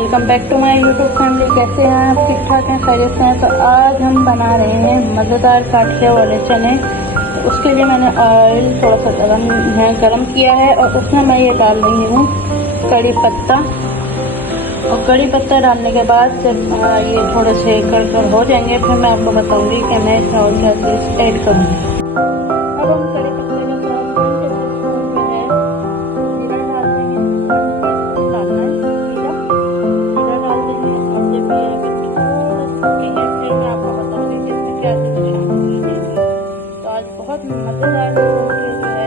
Welcome back to my YouTube family. कैसे हैं आप? ठीक ठाक हैं, खैरियत से हैं? तो आज हम बना रहे हैं मज़ेदार काठिया वाले चने। तो उसके लिए मैंने ऑयल थोड़ा सा गरम किया है और उसमें मैं ये डाल रही हूँ कड़ी पत्ता। और कड़ी पत्ता डालने के बाद जब ये थोड़े से कर हो जाएंगे फिर मैं आपको बताऊँगी कि मैं इसमें और क्या चीज़ ऐड करूँगी। अब हम कड़ी पत्ते के साथ बहुत मज़ेदार जो है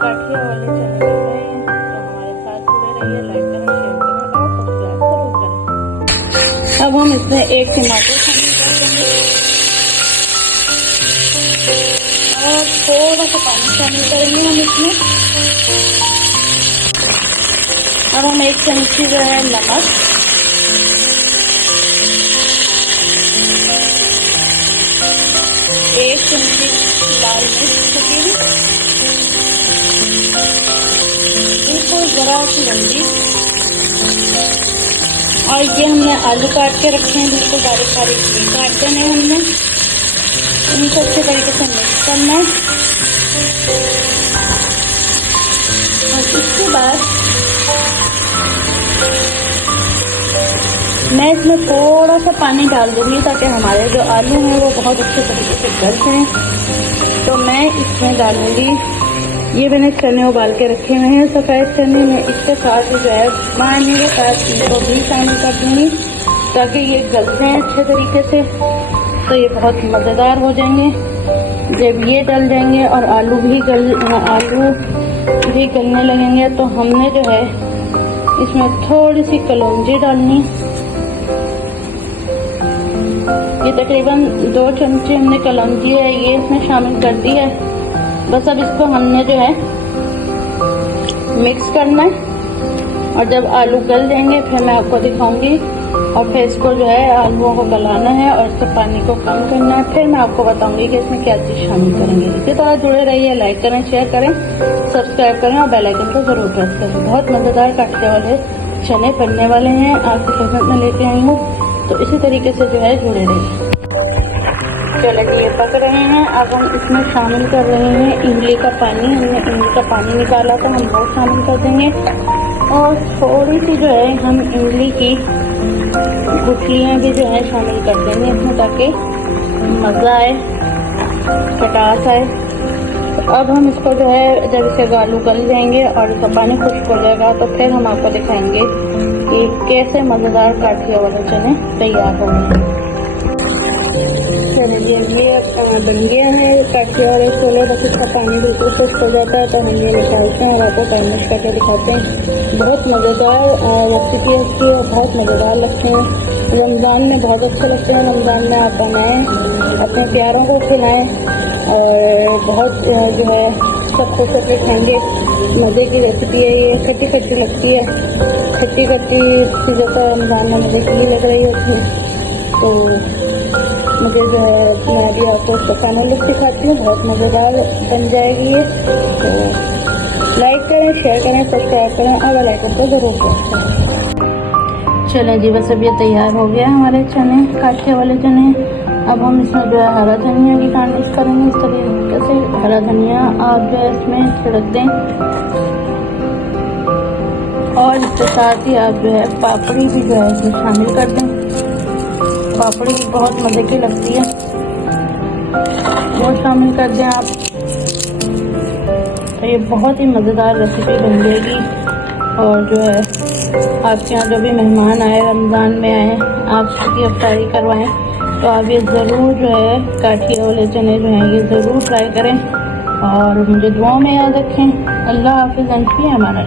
काठिया वाले चने बन रहे हैं। तो हमारे साथ जुड़े रहिए, लाइक करें, शेयर करें और सब्सक्राइब जरूर करें। अब हम इसमें एक टमाटर शामिल कर देंगे और थोड़ा सा पानी शामिल करेंगे हम इसमें। अब हम एक चमची जो है नमक, एक चमची लाल मिर्च कुटी हुई, बिल्कुल जरा सी हल्दी, और ये हमने आलू काट के रखे हैं, बिल्कुल बारीक बारीक काट देने हमने। इनको अच्छे तरीके से मिक्स करना है और इसके बाद मैं इसमें थोड़ा सा पानी डाल दूँगी ताकि हमारे जो आलू हैं वो बहुत अच्छे तरीके से गल जाएं। तो मैं इसमें डालूँगी, ये मैंने चने उबाल के रखे हुए हैं सफ़ेद चने, में इसके साथ जो है पानी के साथ इनको भी शामिल कर दूँगी ताकि ये गल जाएँ अच्छे तरीके से। तो ये बहुत मज़ेदार हो जाएंगे जब ये गल जाएंगे और आलू भी गलने लगेंगे। तो हमने जो है इसमें थोड़ी सी कलौंजी डालनी, ये तकरीबन 2 चमचे हमने कलौंजी है ये इसमें शामिल कर दी है। बस अब इसको हमने जो है मिक्स करना है और जब आलू गल जाएंगे फिर मैं आपको दिखाऊंगी और फिर इसको जो है आलूओं को गलाना है और इसके पानी को कम करना है। फिर मैं आपको बताऊंगी कि इसमें क्या चीज़ शामिल करेंगे। इसी तरह जुड़े रहिए, लाइक करें, शेयर करें, सब्सक्राइब करें और बेल आइकन को जरूर प्रेस करें। बहुत मज़ेदार काठिया वाले चने बनने वाले हैं, आपकी खिदमत में लेके आई हूँ। तो इसी तरीके से जो है जुड़े रहिए। चलिए ये पक रहे हैं, अब हम इसमें शामिल कर रहे हैं इमली का पानी। हमने इमली का पानी निकाला था, हम वो शामिल कर देंगे और थोड़ी सी जो है हम इमली की गुठलियाँ भी जो है शामिल कर देंगे इसमें ताकि मज़ा आए, खटास आए। तो अब हम इसको जो है जब इसे आलू गल जाएंगे और इसका पानी खुश्क हो जाएगा तो फिर हम आपको दिखाएंगे कि कैसे मज़ेदार काठिया वाले चने तैयार होंगे। चलिए ये बन गया है काठिया वाले चने। बस इसका पानी बिल्कुल खुश्क हो जाता है तो हम ये निकालते हैं और आपको गार्निश करके दिखाते हैं। बहुत मज़ेदार रेसिपी है इसकी, बहुत मज़ेदार लगते हैं। रमज़ान में बहुत अच्छे लगते हैं। रमज़ान में आप बनाएं, अपने प्यारों को खिलाएं और बहुत जो है सब खुश होकर खाएंगे। मज़े की रेसिपी है ये, खट्टी खट्टी लगती है, खट्टी खट्टी चीज़ों का रमज़ान में मुझे की लग रही होती है। तो मुझे जो है मैं अभी आपको उसका फाइनल लुक दिखाती हूँ। बहुत मज़ेदार बन जाएगी ये। तो लाइक करें, शेयर करें, सब्सक्राइब करें और बेल आइकन को जरूर प्रेस करें। चलें जी, बस अब ये तैयार हो गया हमारे चने, काठिया वाले चने। अब हम इसमें जो है हरा धनिया की गार्निश करेंगे। इस तरीके से हरा धनिया आप जो है इसमें छिड़क दें और इसके साथ ही आप जो है पापड़ी भी जो है इसमें शामिल कर दें। पापड़ी भी बहुत मज़े की लगती है, वो शामिल कर दें आप। तो ये बहुत ही मज़ेदार रेसिपी बन जाएगी। और जो है आपके यहाँ जो भी मेहमान आए, रमज़ान में आए, आप उसकी अफ्तारी करवाएं तो आप ये ज़रूर जो है काठिया वाले चने जो हैं ये ज़रूर ट्राई करें और मुझे दुआओं में याद रखें। अल्लाह हाफ़िज़। हमारा